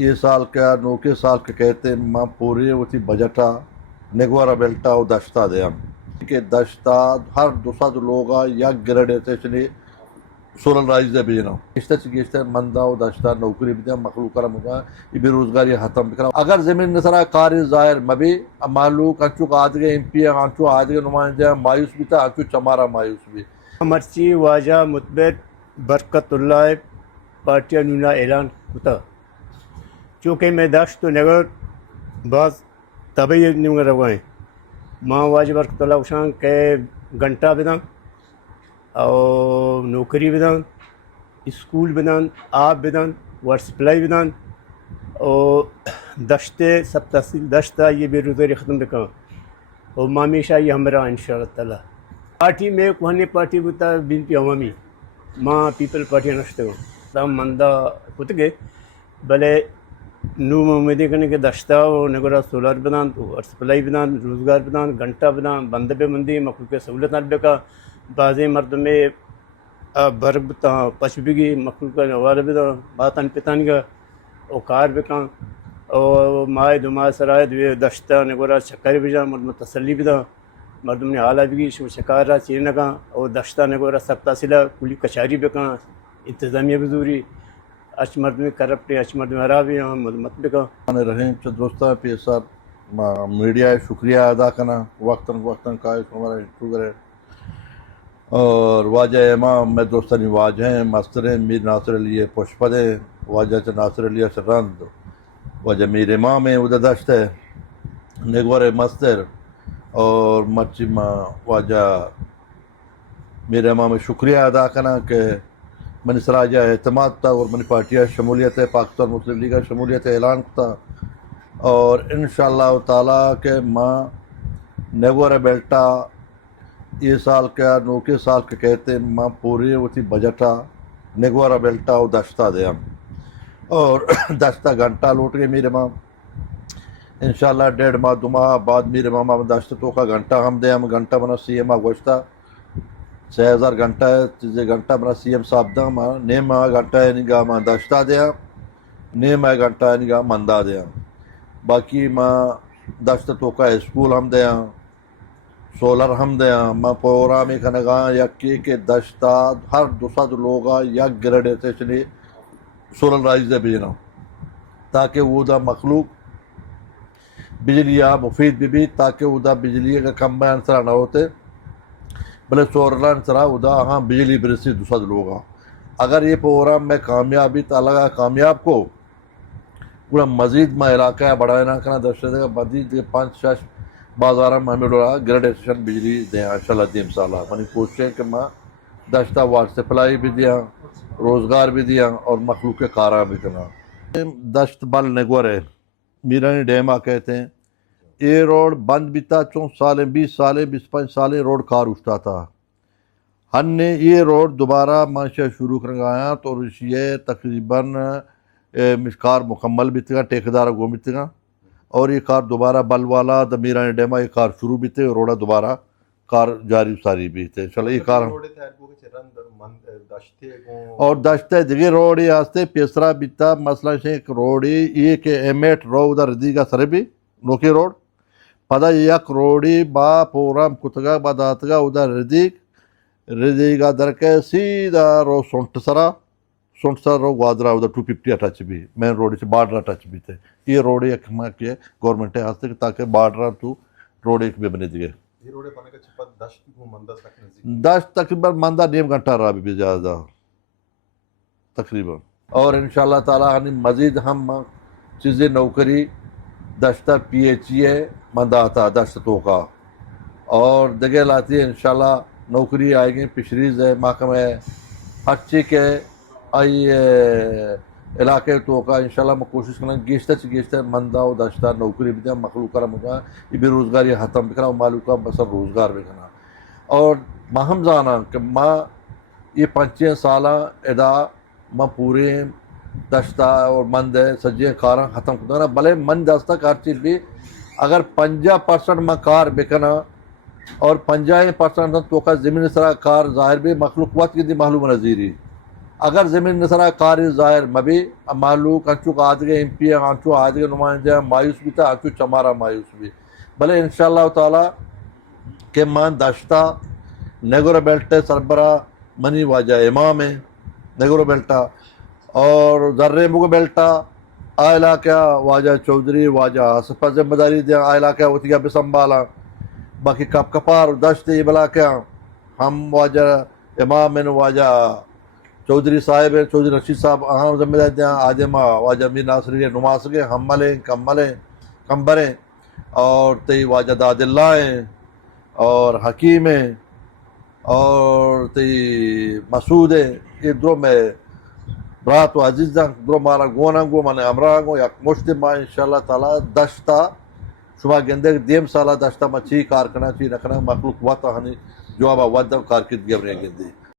ये साल का नौके साल के कहते माँ पूरी होती बजटा नेगवारा बेल्टा और दश्ता दे हम के दश्ता हर दूसरा लोग या ग्रेडेशन सोलर राइज दे बीना इश्ते मंदा और दश्ता नौकरी भी मखलूक कर मुझा ये बेरोजगारी खत्म भी करा अगर जमीन नसरा कारी जाहिर मबी मालूक अंचु आदगे MP अंचु आदगे नुमाइंदे मायूस भी था अंचु चमारा मायूस भी मर्ची वाजा मुतबेर बरकतुल्लाह पार्टियां नुना ऐलान होता चूँकि मैं दाश्त तो नगर बाज तभी नगर रवाएं माँ वाज बरकतुल्लाह उशान के घंटा बिदान और नौकरी बिदान स्कूल बिदान आप बिदान वाटर सप्लाई बिदान और दश्ते सब तहसील दश्ता ये बेरोज़गारी ख़त्म दिखा और मामीशा ये हमरा इंशाअल्लाह ताला पार्टी में कोहनी पार्टी बुता बीनपी अवामी माँ पीपल पार्टी नश्ते हो तम मंदा कुतगे भले नू उम्मीद करने के दश्ता और नगरा सोलर बनान तो वाटर सप्लाई बनान रोज़गार बनान घंटा बनान बंद पे मंदी मखलूक के सहूलत बेका बाज़े मर्द में बर्ब ता पशबिगी मखलूक का नवार बिदा बातन पितान का और कार बेका और माए दुमा सराय दुए दश्ता नगरा शक्कर बिजा मर्द तसल्ली बिदा मर्द ने हाला बिगी शो शकार चीन का और दश्ता नगरा सब तहसीला कुली कचारी बेका इंतज़ामिया बजूरी अच मर्द में करप्ट अच मर्द में हरा भी मत बेका रहीम दोस्ता पे सर मीडिया शुक्रिया अदा करना वक्तन का हमारा इंटरव्यू करे और वाजह इमाम में दोस्तनी वाजह मस्तर मीर नासिर अली पुष्पदे वाजह नासिर अली रंद वाजह मीर इमाम उदा दश्त है नेगवर मस्तर और मर्ची वाजह मेरे इमाम शुक्रिया अदा करना कि मनी सराजा एतमाद था और मनी पार्टियाँ शमूलियत है पाकिस्तान मुस्लिम लीग शमूलियत ऐलान था और इंशाअल्लाह ताला के माँ नेगोर बेल्टा ये साल का नौके साल के कहते माँ पूरी होती बजटा नेगोरा बेल्टा और दश्ता दे हम और दश्ता घंटा लौट गए मेरे माँ इंशाअल्लाह 1.5 माह 2 माह बाद मेरे मामा दश्त तो का घंटा हम दे हम घंटा बना CM गोश्ता 6000 घंटा है चीज़ें घंटा बना CM साहब दा माँ ने माँ घंटा है निगाह माँ दश्ता दे ने माँ घंटा है निगाह मंदा दे बाकी माँ दश्त तो का स्कूल हम दे सोलर हम दे माँ प्रोग्राम एक नगा या के दश्ता हर दूसरा लोग या ग्रेडेशन सोलर राइज दे बीना ताकि वो दा मखलूक बिजलियाँ मुफीद भी ताकि उदा बिजली का कम आंसर ना होते भले सोलर आंसर उदा हाँ बिजली बरसी दूसरा लोग अगर ये प्रोग्राम में कामयाबी तलगा कामयाब को पूरा मजीद में इलाका बढ़ाना करना दर्शक मजीद 5-6 बाजार में हमें लोग ग्रेडेशन बिजली दें इंशाल्लाह दीम साला मनी कोशिश कि मैं दश्ता वाटर सप्लाई भी दिया रोज़गार भी दिया और मखलूक के कारा भी करना दश्त बल नगोरे मीरानी डैमा कहते हैं ये रोड बंद भी था 24 साल 20 साल 25 साल रोड कार उठता था हमने ये रोड दोबारा माशा शुरू कर आया तो ये तकरीबन कार मुकम्मल भी था ठेकेदार गो भी था और ये कार दोबारा बल वाला द मीरानी डैमा ये कार शुरू भी थे रोड़ा दोबारा कार जारी सारी भी थे चलो ये कार और दश्ते दिगे रोड आस्ते पेसरा बिता मसला शेख रोड ये के एमेट रो उधर रदीगा सरे भी नोके रोड पदा यक रोडी बा प्रोग्राम कुतगा बादातगा उधर रदीगा दर के सीधा रो सोंटसरा रो वादरा उधर 250 टच भी मेन रोड से बार्डर टच भी थे ये रोड एक के गवर्नमेंट है आस्ते ताकि बार्डर तू रोड एक भी बने दिए दस तकरीबन मंदा 1.5 घंटा रहा भी ज़्यादा तकरीबन और इंशाल्लाह ताला हम मज़ीद हम चीज़ें नौकरी दश्ता PHE मंदा आता दश्तों का और दगे लाती है इंशाल्लाह नौकरी आएगी फिशरीज़ है महकमे अच्छी के आई इलाके तो का इंशाल्लाह मैं कोशिश करना गेश्ता मंदा और दश्ता नौकरी भी मखलूक करा मुझा ये बेरोज़गारी ख़त्म भी करा मालूम का बसर रोज़गार भी करना और महम जाना कि माँ ये 25 साल एदा माँ पूरे दश्ता और मंद है सज्जे कार ख़त्म करना भले मन दस्ता कार चीज भी अगर 50% माँ कार बिकना और 50% तो का ज़मीन सरा कार ज़ाहिर भी मखलूक वक्त की मालूम नज़ीरी اگر زمین نسرا کاری ظاہر مبی معلوم انچو کا آدھگے ایم پی انچو آدھگے نمائندے مایوس بھی تھا انچو چمارا مایوس بھی بلے انشاءاللہ تعالی کہ مان داشتا نیگورو بیلٹ سربراہ منی واجہ امام ہے نیگورو بیلٹا اور ذرے مگو بیلٹا آئلہ کیا واجہ چودھری واجہ آصفہ ذمہ داری دیا آئلہ کیا ہوتی بھی سنبھالا باقی کپ کپار دشت یہ بلا کیا ہم واجہ امام میں واجہ چودھری صاحب ہے چودھری رشید صاحب اہم ذمہ داری دیا آدمہ واجہ میر ناصری نماز کے ہم ملیں کم بریں اور تی واجہ داد اللہ ہیں اور حکیم ہیں اور تی مسعود ہیں یہ درو میں برات و عزیز درو مارا گونا گو من امران گو یک مشت ما انشاءاللہ تعالی دشتا شما گندے دیم سالہ دشتا ما چی کار کنا چی نکنا مخلوق وقت ہنی جوابا ودم کارکردگی اپنے گندی